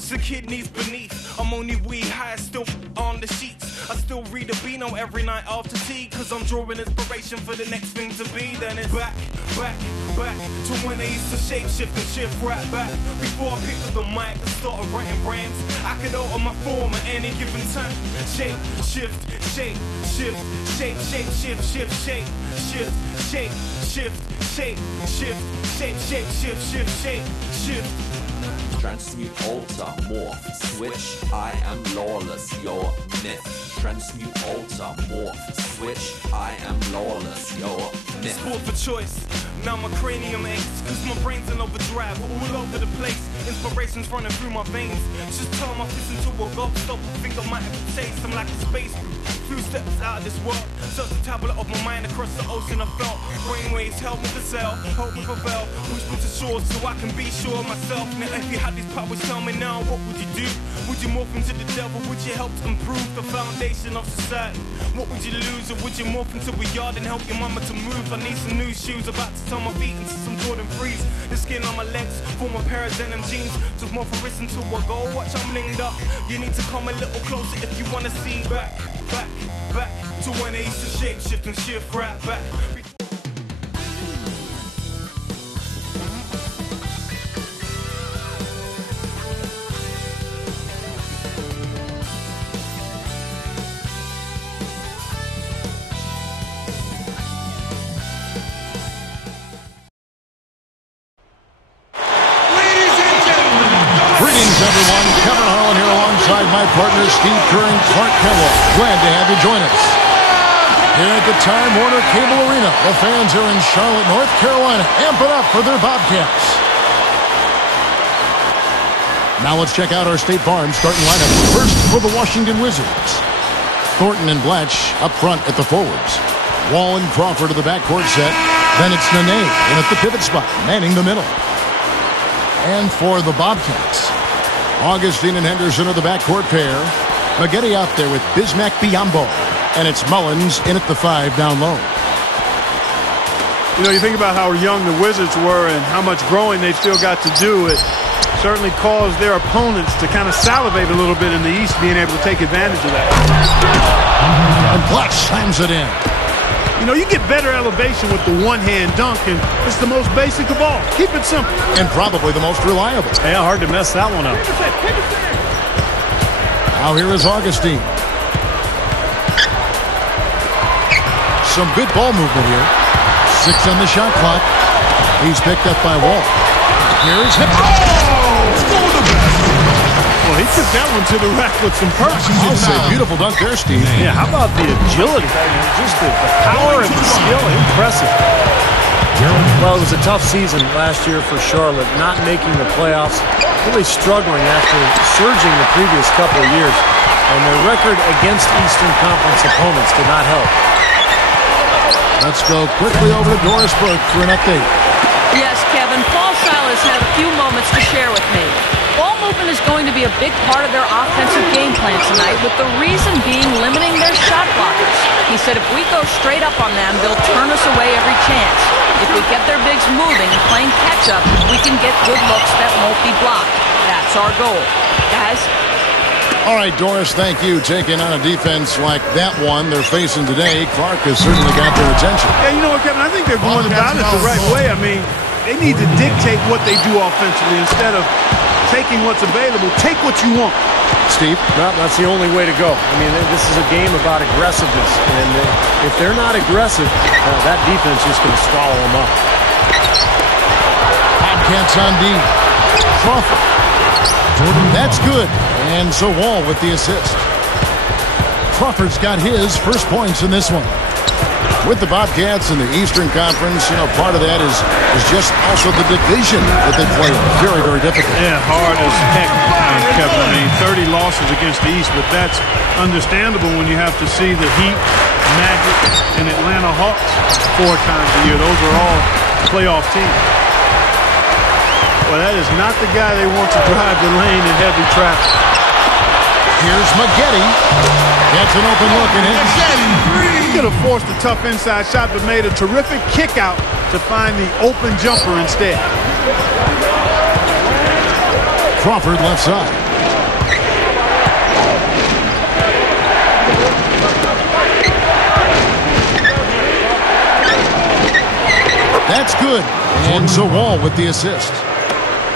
What's the kidneys beneath? I'm only weed high, still on the sheets. I still read a Beano every night after tea, cause I'm drawing inspiration for the next thing to be. Then it's back to when they used to shapeshift and shift right back. Before I picked up the mic and started writing rhymes, I could alter my form at any given time. Shape, shift, shape, shift, shape, shape, shift, shift, shape, shift, shape, shift, shape, shift, shape, shape, shift, shift, shape, shift. Transmute, alter, morph, switch, I am lawless, you're myth. Transmute, alter, morph, switch, I am lawless, you're myth. Sport for choice, now my cranium aches, cause my brain's in overdrive, all over the place. Inspiration's running through my veins. Just turn my fist into a gobstopper, think I might have a taste. I'm like a space few steps out of this world. Search the tablet of my mind across the ocean I felt. Brainwaves help me to sail, help me prevail. Push me to shore so I can be sure of myself. Now if you had these powers, tell me now, what would you do? Would you morph into the devil? Would you help to improve the foundation of society? What would you lose? Or would you morph into a yard and help your mama to move? I need some new shoes, about to turn my feet into some Jordan 3s. The skin on my legs form a pair of denim jeans. Just more for wrist until I go. Watch, I'm linked up. You need to come a little closer if you wanna see back to when they used to shape shift and shift right back. Everyone, Kevin Harlan here alongside my partner Steve Kerr and Clark Kellogg. Glad to have you join us. Here at the Time Warner Cable Arena, the fans are in Charlotte, North Carolina, amping up for their Bobcats. Now let's check out our State Farm starting lineup. First for the Washington Wizards. Thornton and Blatch up front at the forwards. Wall and Crawford to the backcourt set. Then it's Nene in at the pivot spot, manning the middle. And for the Bobcats, Augustine and Henderson are the backcourt pair. Maggette out there with Bismack Biyombo. And it's Mullins in at the 5 down low. You know, you think about how young the Wizards were and how much growing they've still got to do. It certainly caused their opponents to kind of salivate a little bit in the East, being able to take advantage of that. And Blatch slams it in. You know, you get better elevation with the one-hand dunk, and it's the most basic of all. Keep it simple. And probably the most reliable. Yeah, hard to mess that one up. Now here is Augustine. Some good ball movement here. 6 on the shot clock. He's picked up by Wall. Here's him. Well, he took that one to the rack with some purpose. I'll say beautiful dunk there, Steve. Yeah, how about the agility? Just the power and the skill. Impressive. Well, it was a tough season last year for Charlotte, not making the playoffs, really struggling after surging the previous couple of years, and their record against Eastern Conference opponents did not help. Let's go quickly over to Doris Burke for an update. Yes, Kevin, Paul Silas had a few moments to share with me. Ball movement is going to be a big part of their offensive game plan tonight, with the reason being limiting their shot blockers. He said if we go straight up on them, they'll turn us away every chance. If we get their bigs moving and playing catch-up, we can get good looks that won't be blocked. That's our goal. Guys? All right, Doris, thank you. Taking on a defense like that one they're facing today, Clark has certainly got their attention. Yeah, you know what, Kevin? I think they're going about it the right way. I mean, they need to dictate what they do offensively instead of taking what's available. Take what you want. Steve? Well, that's the only way to go. I mean, this is a game about aggressiveness, and if they're not aggressive, that defense is just going to swallow them up. Bobcats on D. Crawford. That's good. And so Wall with the assist. Crawford's got his first points in this one. With the Bobcats in the Eastern Conference, you know, part of that is just also the division that they play in. Very, very difficult. Yeah, hard as heck, Kevin. I mean, 30 losses against the East, but that's understandable when you have to see the Heat, Magic, and Atlanta Hawks 4 times a year. Those are all playoff teams. Well, that is not the guy they want to drive the lane in heavy traffic. Here's Maggette. Gets an open look and hits. He could have forced a tough inside shot, but made a terrific kick out to find the open jumper instead. Crawford left side. That's good. And so Wall with the assist.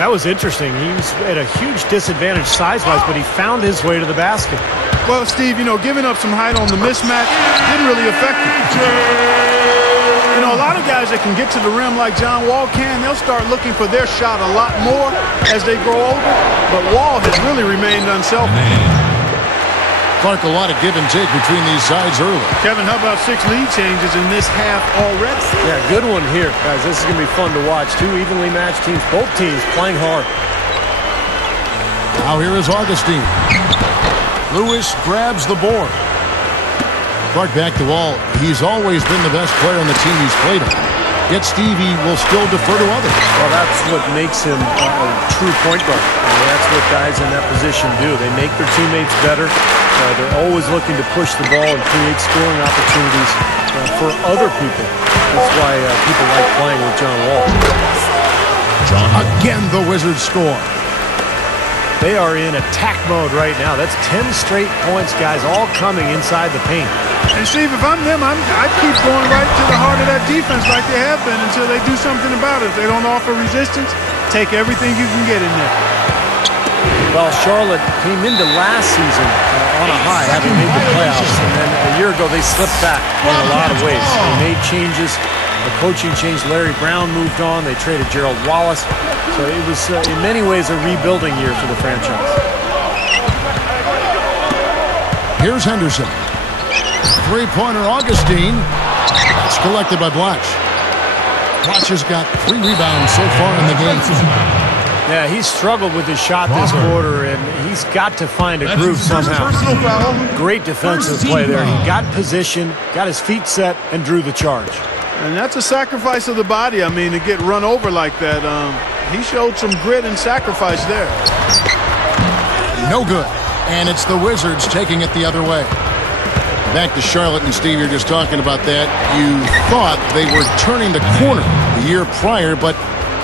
That was interesting. He was at a huge disadvantage size-wise, but he found his way to the basket. Well, Steve, giving up some height on the mismatch didn't really affect him. A lot of guys that can get to the rim like John Wall can, they'll start looking for their shot a lot more as they grow older. But Wall has really remained unselfish. Clark, a lot of give and take between these sides early. Kevin, how about 6 lead changes in this half already? Yeah, good one here, guys. This is going to be fun to watch. 2 evenly matched teams, both teams playing hard. Now here is Augustine. Lewis grabs the board. Clark back to Wall. He's always been the best player on the team he's played on. Yet Stevie will still defer to others. Well, that's what makes him a true point guard. That's what guys in that position do. They make their teammates better. They're always looking to push the ball and create scoring opportunities for other people. That's why people like playing with John Wall. Again, the Wizards score. They are in attack mode right now. That's 10 straight points, guys, all coming inside the paint. And Steve, if I'm them, I'd keep going right to the heart of that defense like they have been until they do something about it. If they don't offer resistance, take everything you can get in there. Well, Charlotte came into last season on a high, having made the playoffs, and then a year ago they slipped back in a lot of ways. They made changes. The coaching changed. Larry Brown moved on. They traded Gerald Wallace. So it was, in many ways, a rebuilding year for the franchise. Here's Henderson. Three-pointer Augustine. That's collected by Blatch. Blatch has got 3 rebounds so far in the game. Yeah, he's struggled with his shot this quarter, and he's got to find a groove somehow. Great defensive play there. He got position, got his feet set, and drew the charge. And that's a sacrifice of the body. I mean, to get run over like that, he showed some grit and sacrifice there. No good. And it's the Wizards taking it the other way. Back to Charlotte, and Steve, you're just talking about that. You thought they were turning the corner the year prior, but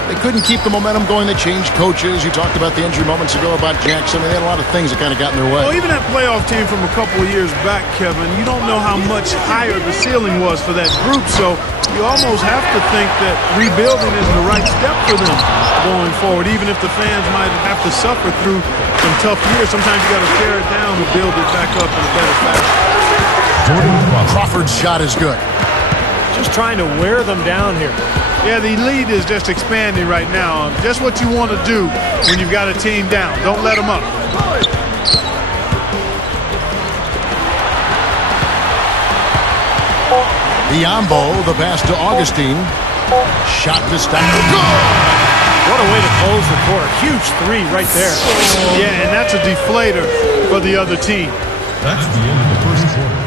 they couldn't keep the momentum going. They changed coaches. You talked about the injury moments ago about Jackson. They had a lot of things that kind of got in their way. Well, even that playoff team from a couple of years back, Kevin, you don't know how much higher the ceiling was for that group, so you almost have to think that rebuilding is the right step for them going forward, even if the fans might have to suffer through some tough years. Sometimes you got to tear it down to build it back up in a better fashion. Crawford's shot is good. Just trying to wear them down here. Yeah, the lead is just expanding right now. Just what you want to do when you've got a team down. Don't let them up. Biombo, the pass to Augustine. Shot to stop. What a way to close the quarter. Huge 3 right there. Yeah, and that's a deflator for the other team. That's the end of the first quarter.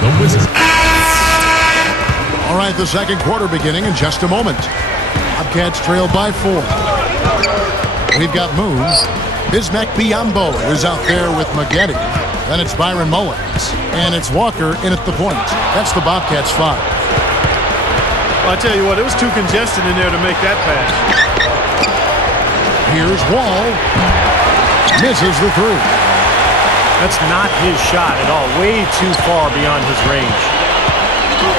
The Wizards. All right, the second quarter beginning in just a moment. Bobcats trail by 4. We've got Moon. Bismack Biombo is out there with Maggette. Then it's Byron Mullins. And it's Walker in at the point. That's the Bobcats 5. Well, I tell you what, it was too congested in there to make that pass. Here's Wall. Misses the 3. That's not his shot at all. Way too far beyond his range.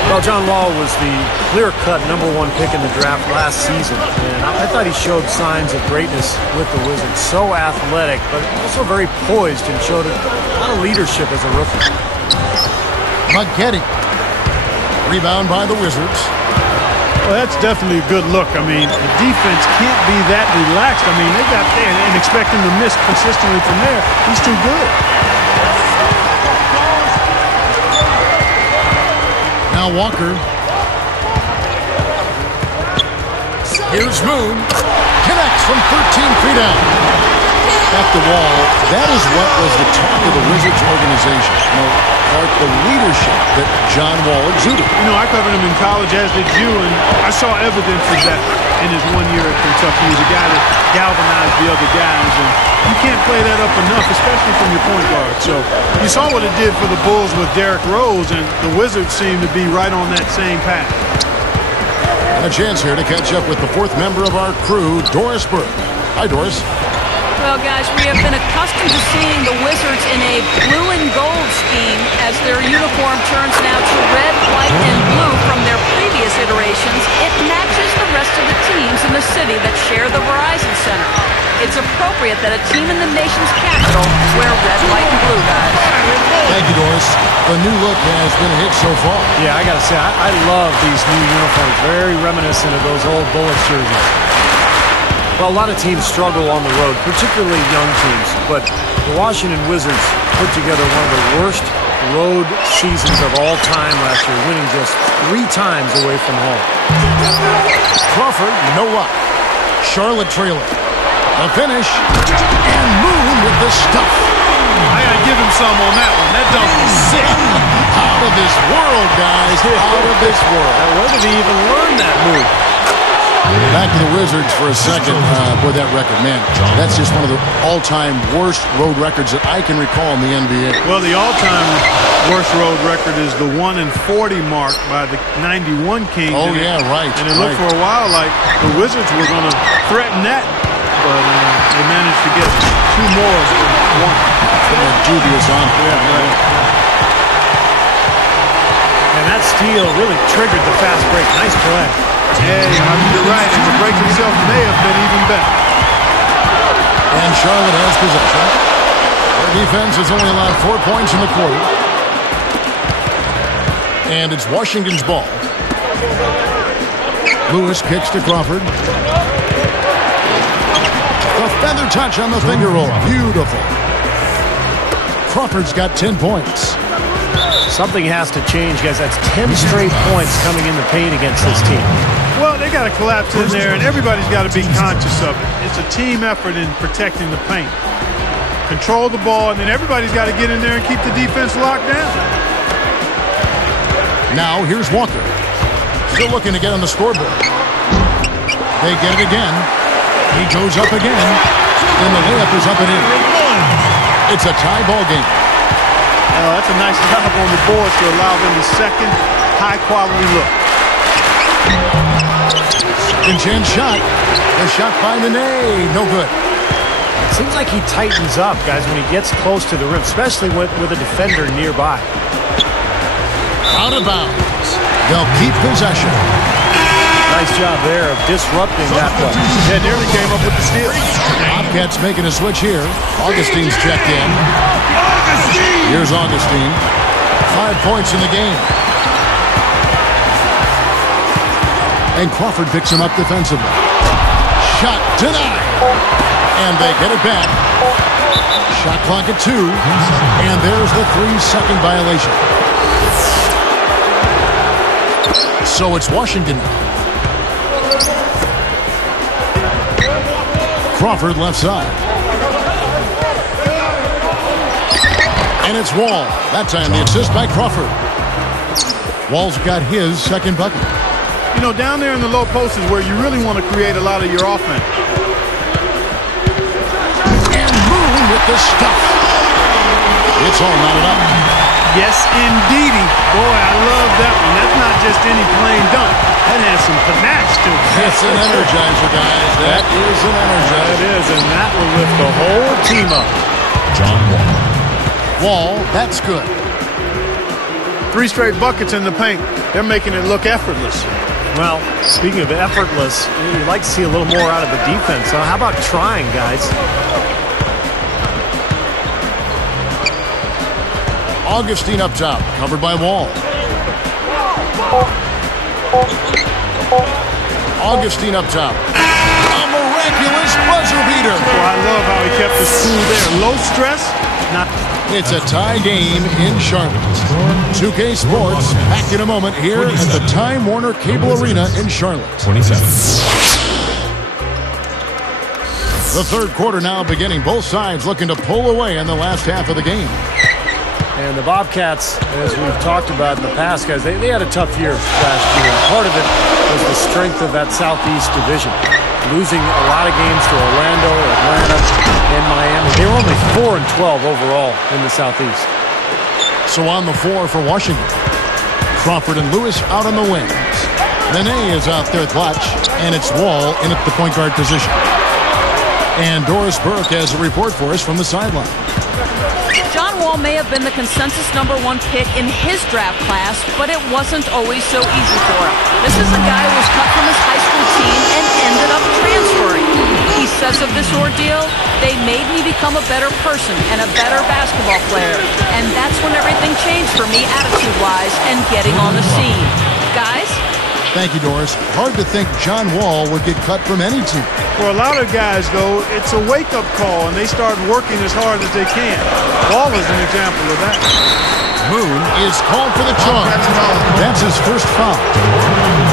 Well, John Wall was the clear-cut #1 pick in the draft last season. And I thought he showed signs of greatness with the Wizards. So athletic, but also very poised and showed a lot of leadership as a rookie. Maggette. Rebound by the Wizards. Well, that's definitely a good look. I mean, the defense can't be that relaxed. I mean, they got there and expect him to miss consistently from there. He's too good. Now Walker. Here's Moon. Connects from 13 feet out. At the wall. That is what was the talk of the Wizards organization. The leadership that John Wall exuded. I covered him in college, as did you, and I saw evidence of that in his 1 year at Kentucky. He was a guy that galvanized the other guys, and you can't play that up enough, especially from your point guard. So you saw what it did for the Bulls with Derrick Rose, and the Wizards seem to be right on that same path. And a chance here to catch up with the 4th member of our crew, Doris Burke. Hi, Doris. Well, guys, we have been accustomed to seeing the Wizards in a blue and gold scheme as their uniform turns now to red, white, and blue from their previous iterations. It matches the rest of the teams in the city that share the Verizon Center. It's appropriate that a team in the nation's capital wear red, white, and blue, guys. Thank you, Doris. The new look has been a hit so far. Yeah, I got to say, I love these new uniforms. Very reminiscent of those old Bullets jerseys. Well, a lot of teams struggle on the road, particularly young teams, but the Washington Wizards put together one of the worst road seasons of all time last year, winning just 3 times away from home. Crawford, no luck. Charlotte trailing. A finish, and Moon with the stuff. I gotta give him some on that one. That dunk was sick. Out of this world, guys. Out of this world. Where did he even learn that move? Back to the Wizards for a second. Boy, that record, man, that's just one of the all-time worst road records that I can recall in the NBA. Well, the all-time worst road record is the 1-40 mark by the 91 Kings. Oh, yeah, right. And it looked for a while like the Wizards were going to threaten that, but they managed to get 2 more than 1. Dubious on. Yeah, right. And that steal really triggered the fast break. Nice play. Yeah, you're right. And the break itself may have been even better. And Charlotte has possession. Their defense has only allowed 4 points in the quarter. And it's Washington's ball. Lewis kicks to Crawford. The feather touch on the finger roll. Beautiful. Crawford's got 10 points. Something has to change, guys. That's 10 straight points coming in the paint against this team. Well, they got to collapse in there, and everybody's got to be conscious of it. It's a team effort in protecting the paint. Control the ball, and then everybody's got to get in there and keep the defense locked down. Now, here's Walker. Still looking to get on the scoreboard. They get it again. He goes up again. And the layup is up and in. It's a tie ball game. That's a nice job on the board to allow them the second high-quality look. Second chance shot. The shot by Nene. No good. It seems like he tightens up, guys, when he gets close to the rim, especially with a defender nearby. Out of bounds. They'll keep possession. Nice job there of disrupting that play. Yeah, nearly came up with the steal. Bobcats making a switch here. Augustine's checked in. Here's Augustine. 5 points in the game. And Crawford picks him up defensively. Shot denied. And they get it back. Shot clock at 2. And there's the 3-second violation. So it's Washington. Crawford left side. And it's Wall. That time the assist by Crawford. Wall's got his second bucket. You know, down there in the low post is where you really want to create a lot of your offense. And Moon with the stuff. It's all knotted up. Yes, indeedy. Boy, I love that one. That's not just any plain dunk. That has some panache to it. It's an energizer, guys. That is an energizer. That is, and that will lift the whole team up. John Wall. Wall, that's good. 3 straight buckets in the paint. They're making it look effortless. Well, speaking of effortless, you'd like to see a little more out of the defense. So how about trying, guys? Augustine up top, covered by Wall. Augustine up top. A miraculous buzzer beater. Well, I love how he kept the school there. Low stress. It's a tie game in Charlotte. 2K Sports back in a moment here at the Time Warner Cable Arena in Charlotte. 27. The third quarter now beginning. Both sides looking to pull away in the last half of the game. And the Bobcats, as we've talked about in the past, guys, they had a tough year last year. Part of it was the strength of that Southeast division. Losing a lot of games to Orlando, Atlanta, and Miami. They were only 4-12 overall in the Southeast. So on the floor for Washington. Crawford and Lewis out on the wings. Nene is out there clutch, and it's Wall in at the point guard position. And Doris Burke has a report for us from the sideline. John Wall may have been the consensus #1 pick in his draft class, but it wasn't always so easy for him. This is a guy who was cut from his high school team and ended up transferring. He says of this ordeal, they made me become a better person and a better basketball player. And that's when everything changed for me attitude-wise and getting on the scene. Guys? Thank you, Doris. Hard to think John Wall would get cut from any team. For a lot of guys, though, it's a wake-up call, and they start working as hard as they can. Wall is an example of that. Moon is called for the charge. That's his first foul.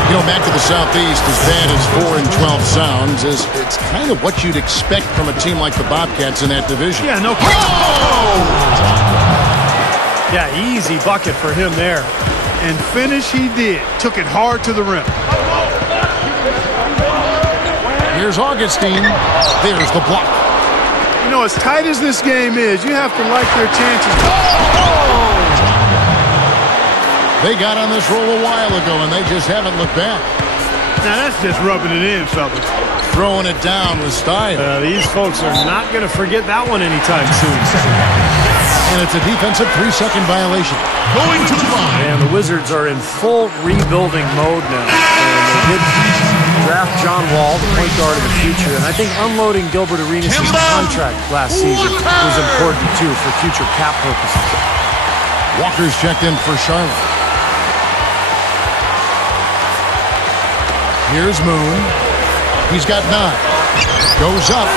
You know, back to the Southeast, as bad as 4 and 12 sounds, it's kind of what you'd expect from a team like the Bobcats in that division. Yeah, no. Oh! Yeah, easy bucket for him there. And finish he did. Took it hard to the rim. Here's Augustine. There's the block. You know, as tight as this game is, you have to like their chances. They got on this roll a while ago, and they just haven't looked back. Now, that's just rubbing it in, fellas. Throwing it down with style. These folks are not going to forget that one anytime soon. And it's a defensive 3-second violation. Going to the line. And the Wizards are in full rebuilding mode now. And they did draft John Wall, the point guard of the future. And I think unloading Gilbert Arenas' contract last season was important, too, for future cap purposes. Walker's checked in for Charlotte. Here's Moon. He's got 9. Goes up.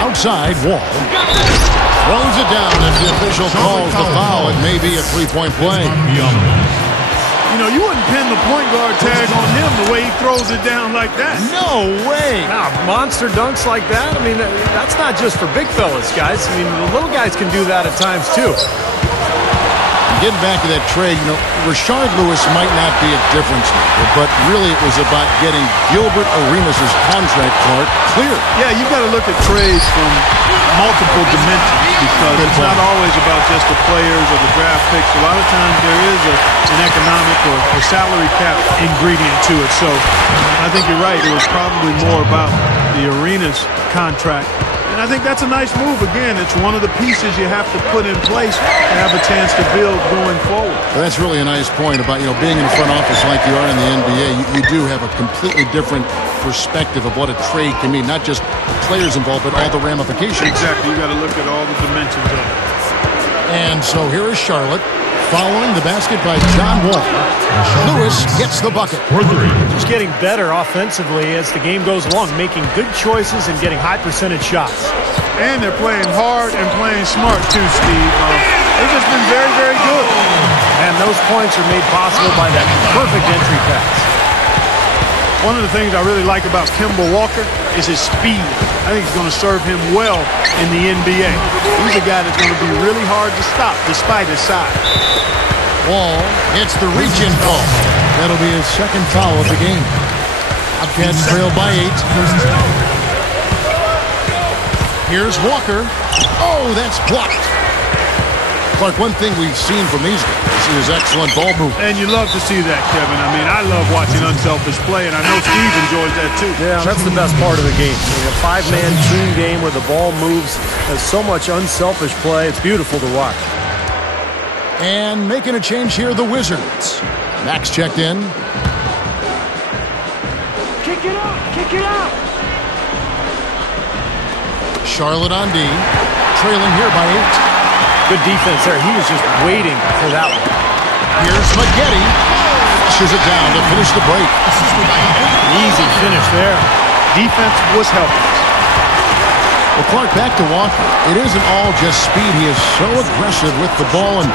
Outside, Wall. Throws it down. If the official calls the foul, it may be a 3-point play. You know, you wouldn't pin the point guard tag on him the way he throws it down like that. No way. Now, monster dunks like that, I mean, that's not just for big fellas, guys. I mean, the little guys can do that at times, too. Getting back to that trade, you know, Rashard Lewis might not be a difference maker, but really it was about getting Gilbert Arenas' contract part clear. Yeah, you've got to look at trades from multiple dimensions because it's not always about just the players or the draft picks. A lot of times there is an economic or a salary cap ingredient to it. So I think you're right. It was probably more about the Arenas contract. And I think that's a nice move. Again, it's one of the pieces you have to put in place to have a chance to build going forward. Well, that's really a nice point about, you know, being in the front office like you are in the NBA. You do have a completely different perspective of what a trade can mean. Not just players involved, but all the ramifications. Exactly. You got to look at all the dimensions of it. And so here is Charlotte following the basket by John Wall. Lewis gets the bucket. Just getting better offensively as the game goes along, making good choices and getting high percentage shots. And they're playing hard and playing smart too, Steve. They've just been very, very good. And those points are made possible by that perfect entry pass. One of the things I really like about Kemba Walker is his speed. I think it's going to serve him well in the NBA. He's a guy that's going to be really hard to stop despite his size. Wall gets the reach-in call. That'll be his second foul of the game. Bobcats trail by 8. Here's Walker. Oh, that's blocked. Clark, one thing we've seen from these guys is excellent ball movement. And you love to see that, Kevin. I mean, I love watching unselfish play, and I know Steve enjoys that too. Yeah, that's the best part of the game. I mean, a 5-man team game where the ball moves. There's so much unselfish play. It's beautiful to watch. And making a change here, the Wizards. Max checked in. Kick it out! Kick it out! Charlotte on D. Trailing here by 8. Good defense there. He was just waiting for that one. Here's Maggette. Pushes it down to finish the break. Easy finish there. Defense was helpless. Well, Clark, back to Walker. It isn't all just speed. He is so aggressive with the ball. And,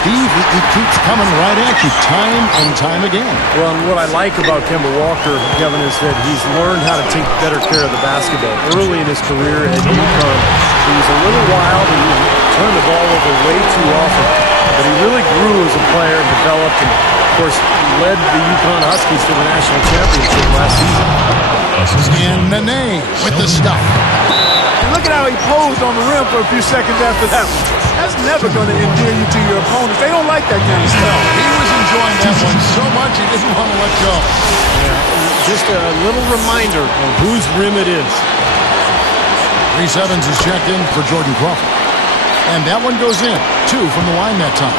Steve, he keeps coming right at you time and time again. Well, and what I like about Kemba Walker, Kevin, is that he's learned how to take better care of the basketball. Early in his career at UConn, he was a little wild and he turned the ball over way too often. But he really grew as a player and developed and, of course, led the UConn Huskies to the national championship last season. And Nene with the stuff. And look at how he posed on the rim for a few seconds after that one. That's never going to endear you to your opponents. They don't like that kind of stuff. He was enjoying that one so much he didn't want to let go. Yeah. just a little reminder of whose rim it is. Reese Evans is checked in for Jordan Crawford. And that one goes in. 2 from the line that time.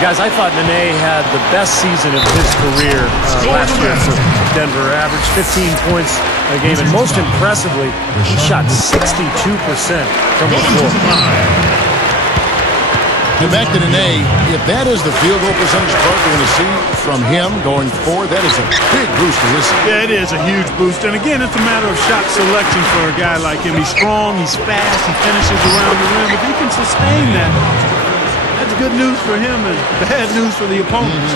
Guys, I thought Nene had the best season of his career last year for Denver. Averaged 15 points a game, and most impressively, he shot 62% from the floor. And back to Nene, if that is the field goal percentage chart we're going to see from him going forward, that is a big boost to his season. Yeah, it is a huge boost. And again, it's a matter of shot selection for a guy like him. He's strong, he's fast, he finishes around the rim. If he can sustain that, that's good news for him and bad news for the opponents.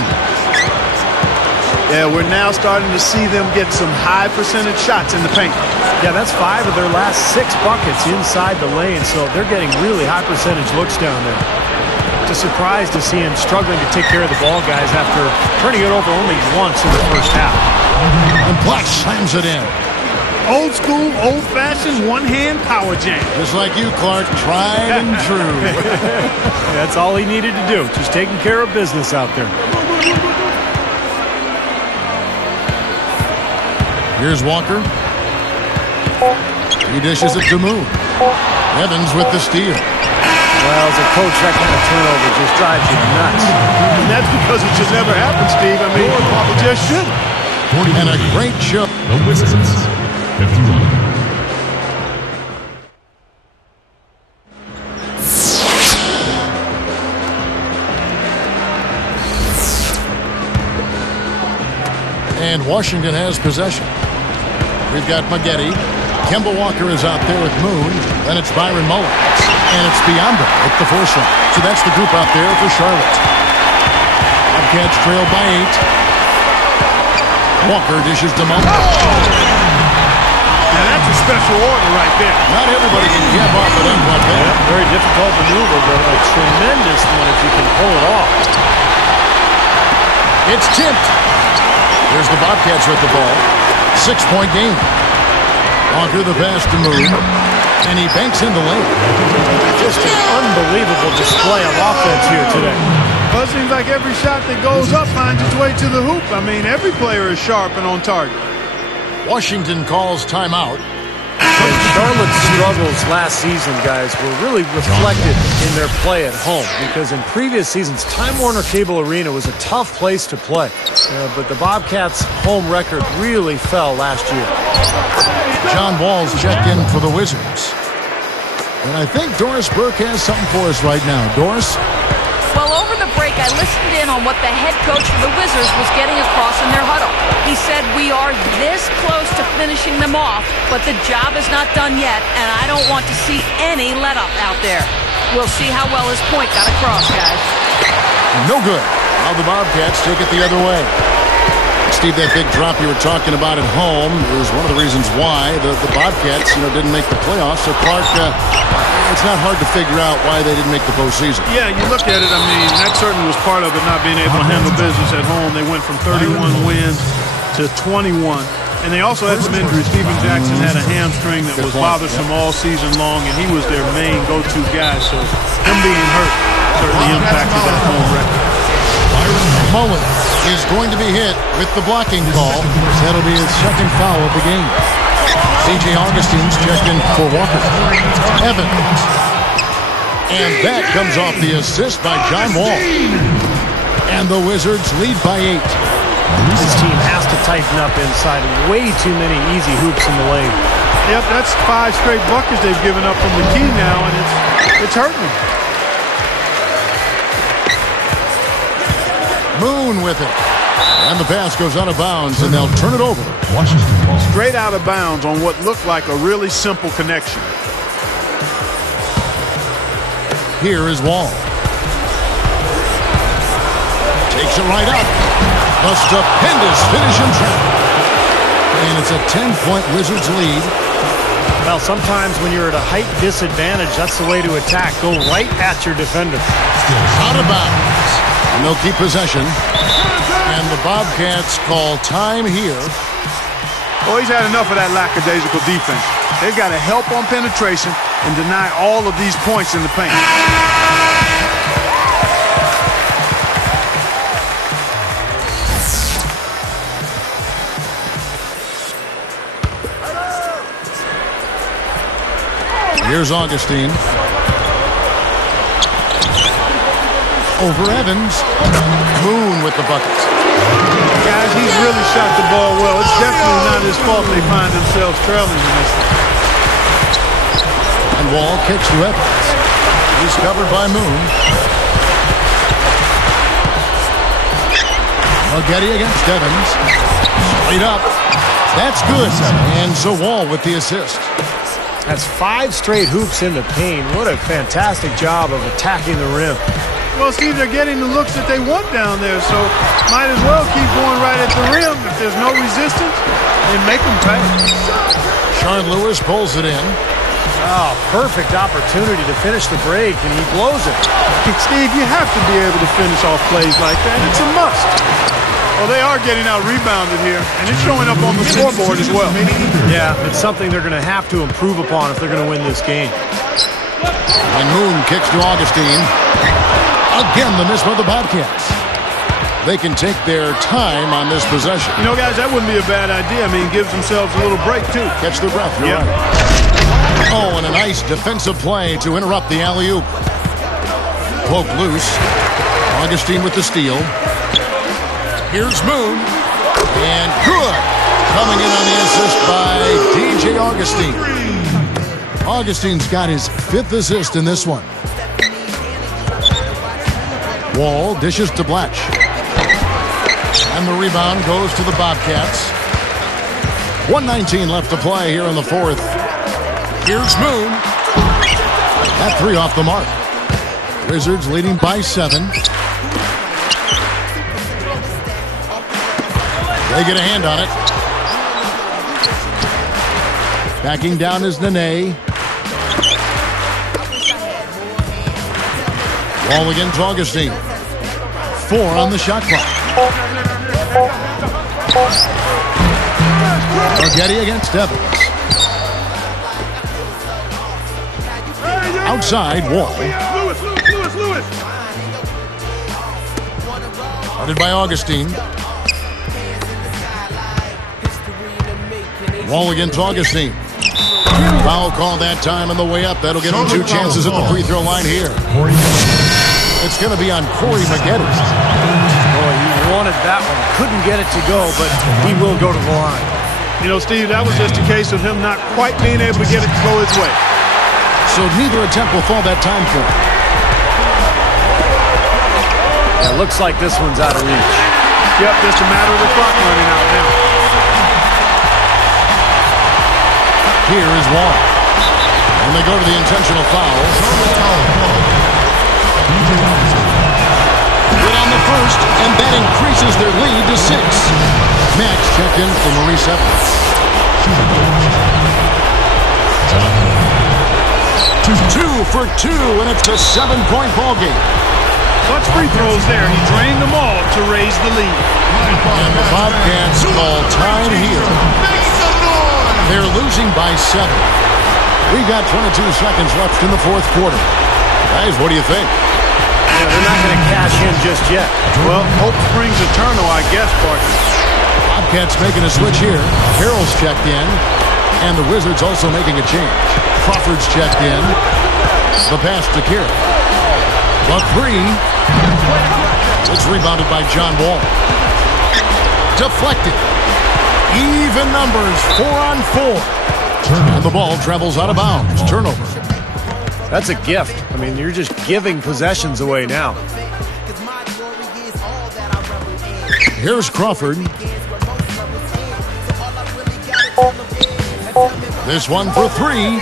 Yeah, we're now starting to see them get some high percentage shots in the paint. Yeah, that's 5 of their last 6 buckets inside the lane, so they're getting really high percentage looks down there. Just surprised to see him struggling to take care of the ball, guys, after turning it over only once in the first half. And Black slams it in. Old school, old-fashioned, one-hand power jam. Just like you, Clark, tried and true. That's all he needed to do, just taking care of business out there. Here's Walker. He dishes it to Moon. Evans with the steal. Well, as a coach, that kind of turnover just drives you nuts. And that's because it should never happen, Steve. I mean, it just shouldn't. And a great show. The Wizards, 51. And Washington has possession. We've got Maggette. Kemba Walker is out there with Moon. Then it's Byron Mullins. And it's Biyombo at the 4 slot. So that's the group out there for Charlotte. Bobcats trail by 8. Walker dishes to Mullins. Now that's a special order right there. Not everybody can get off an end like that. Yeah, very difficult maneuver, but a tremendous one if you can pull it off. It's tipped. Here's the Bobcats with the ball. 6-point game. Walker the pass to Moon. And he banks in the lane. Just an unbelievable display of offense here today. Well, it seems like every shot that goes up finds its way to the hoop. I mean, every player is sharp and on target. Washington calls timeout. And Charlotte's struggles last season, guys, were really reflected in their play at home because in previous seasons, Time Warner Cable Arena was a tough place to play. But the Bobcats' home record really fell last year. John Wall's checked in for the Wizards. And I think Doris Burke has something for us right now. Doris? Well, over the break, I listened in on what the head coach for the Wizards was getting across in their huddle. He said, we are this close to finishing them off, but the job is not done yet, and I don't want to see any let-up out there. We'll see how well his point got across, guys. No good. Now the Bobcats take it the other way. Steve, that big drop you were talking about at home is one of the reasons why the Bobcats, didn't make the playoffs. So, Clark, it's not hard to figure out why they didn't make the postseason. Yeah, you look at it, I mean, that certainly was part of it, not being able to handle business at home. They went from 31 wins to 21. And they also had some injuries. Stephen Jackson had a hamstring that was bothersome all season long, and he was their main go-to guy. So him being hurt certainly impacted that home record. Mullins is going to be hit with the blocking call. That'll be his second foul of the game. C.J. Augustine's checked in for Walker. Evans. And that comes off the assist by John Wall. And the Wizards lead by 8. This team has to tighten up inside. Way too many easy hoops in the lane. Yep, that's 5 straight buckets they've given up from the key now, and it's hurting them. Moon with it. And the pass goes out of bounds, and they'll turn it over. Washington ball. Straight out of bounds on what looked like a really simple connection. Here is Wall. Takes it right up. A stupendous finish in traffic. And it's a 10-point Wizards lead. Well, sometimes when you're at a height disadvantage, that's the way to attack. Go right at your defender. Out of bounds. And they'll keep possession. And the Bobcats call time here. Well, he's had enough of that lackadaisical defense. They've got to help on penetration and deny all of these points in the paint. Here's Augustine. Over Evans. Moon with the bucket. Guys, he's really shot the ball well. It's definitely not his fault they find themselves trailing in this one. And Wall kicks to Evans. He's covered by Moon. Getty against Evans. Straight up. That's good. And so Wall with the assist. That's 5 straight hoops in the paint. What a fantastic job of attacking the rim. Well, Steve, they're getting the looks that they want down there, so might as well keep going right at the rim. If there's no resistance, then make them pay. Sean Lewis pulls it in. Oh, perfect opportunity to finish the break, and he blows it. Steve, you have to be able to finish off plays like that. It's a must. Well, they are getting out rebounded here, and it's showing up on the scoreboard as well. Yeah, it's something they're going to have to improve upon if they're going to win this game. And Moon kicks to Augustine. Again, the miss by the Bobcats. They can take their time on this possession. You know, guys, that wouldn't be a bad idea. I mean, gives themselves a little break, too. Catch their breath, you're right. Oh, and a nice defensive play to interrupt the alley-oop. Poke loose. Augustine with the steal. Here's Moon. And good. Coming in on the assist by DJ Augustine. Augustine's got his 5th assist in this one. Wall dishes to Blatch. And the rebound goes to the Bobcats. 1:19 left to play here in the 4th. Here's Moon. That 3 off the mark. Wizards leading by 7. They get a hand on it. Backing down is Nene. Wall against Augustine. 4 on the shot clock. Getty against Evans. Outside, Wall. Lewis. Guarded by Augustine. Wall against Augustine. Foul call that time on the way up. That'll give him 2 chances at the free throw line here. It's going to be on Corey Maggette. Boy, he wanted that one. Couldn't get it to go, but he will go to the line. You know, Steve, that was just a case of him not quite being able to get it to go his way. So neither attempt will fall that time for him. Yeah, looks like this one's out of reach. Yep, just a matter of the clock running out now. Here is Wall. And they go to the intentional foul. Good on the first, and that increases their lead to 6. Max checked in for Maurice Evans. 2 for 2, and it's a 7-point ball game. Clutch free throws there. He drained them all to raise the lead. And the Bobcats call time here. They're losing by 7. We got 22 seconds left in the 4th quarter. Guys, what do you think? Yeah, they're not going to cash in just yet. Well, hope springs eternal, I guess, partner. Bobcats making a switch here. Harrell's checked in. And the Wizards also making a change. Crawford's checked in. The pass to Kira. The 3. It's rebounded by John Wall. Deflected. Even numbers, 4 on 4. And the ball travels out of bounds. Turnover. That's a gift. I mean, you're just giving possessions away now. Here's Crawford. This one for 3.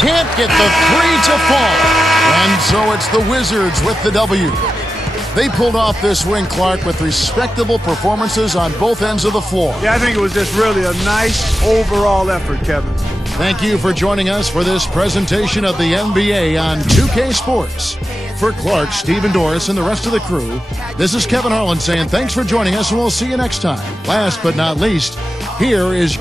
Can't get the 3 to fall. And so it's the Wizards with the W. They pulled off this win, Clark, with respectable performances on both ends of the floor. Yeah, I think it was just really a nice overall effort, Kevin. Thank you for joining us for this presentation of the NBA on 2K Sports. For Clark, Stephen Doris, and the rest of the crew, this is Kevin Harlan saying thanks for joining us, and we'll see you next time. Last but not least, here is